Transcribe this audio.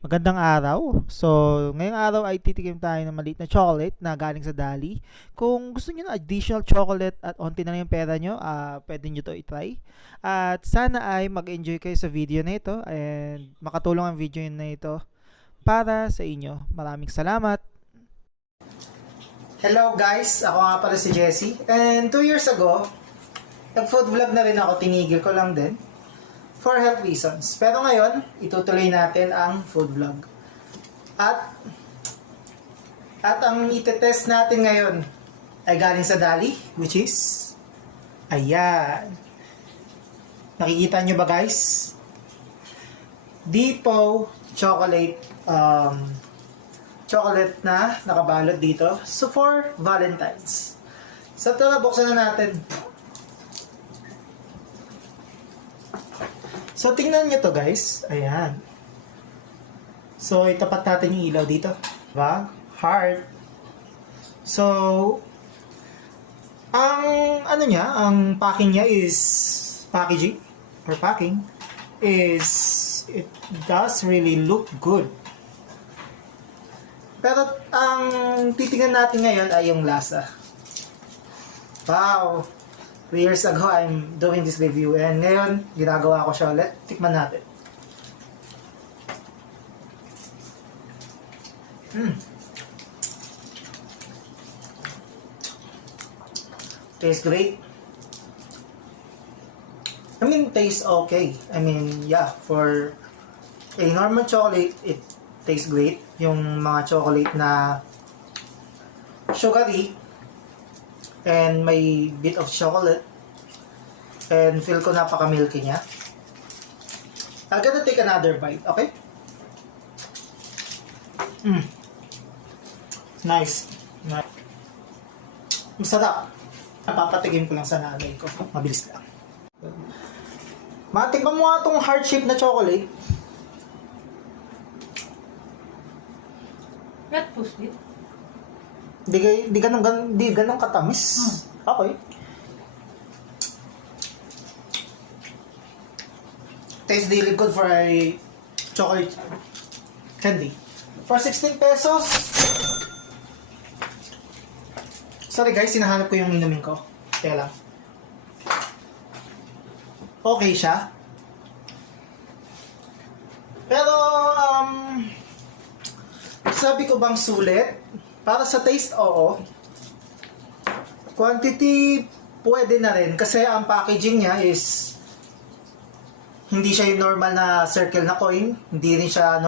Magandang araw. So, ngayong araw ay titikim tayo ng maliit na chocolate na galing sa Dali. Kung gusto niyo ng additional chocolate at onti na lang yung pera nyo, ah pwede nyo to itry. At sana ay mag-enjoy kayo sa video na ito and makatulong ang video na ito para sa inyo. Maraming salamat. Hello guys, ako nga pala si Jesse. And 2 years ago, nag-food vlog na rin ako, tinigil ko lang din for health reasons. Pero ngayon, itutuloy natin ang food vlog. At at ang itetest natin ngayon ay galing sa Dali, which is ayan. Nakikita nyo ba guys? Dipo chocolate um, chocolate na nakabalot dito. So for Valentine's. So tara, buksan na natin. So, tingnan nyo to guys. Ayan. So, itapat natin yung ilaw dito. Diba? Heart. So, ang ano niya, ang packing niya is packaging or packing is it does really look good. Pero ang titingnan natin ngayon ay yung lasa. Wow! 3 years ago, I'm doing this review. And ngayon, ginagawa ko siya ulit. Tikman natin. Mm. Tastes great. I mean, tastes okay. I mean, yeah, for a normal chocolate, it tastes great. Yung mga chocolate na sugary, and may bit of chocolate and feel ko napaka-milky niya. I'm gonna take another bite, okay? Mm. Nice. nice. Masarap. Napapatigim ko lang sa nanay ko. Mabilis lang. Matikman mo nga itong heart shape na chocolate. Not too. Di, gay- di ganun, gan, di ganun katamis. Okay. Tastes really good for a chocolate candy. For 16 pesos. Sorry guys, sinahanap ko yung inumin ko. Kaya lang. Okay siya. Pero, um, sabi ko bang sulit? Para sa taste, oo. Quantity, pwede na rin. Kasi ang packaging niya is hindi siya yung normal na circle na coin. Hindi rin siya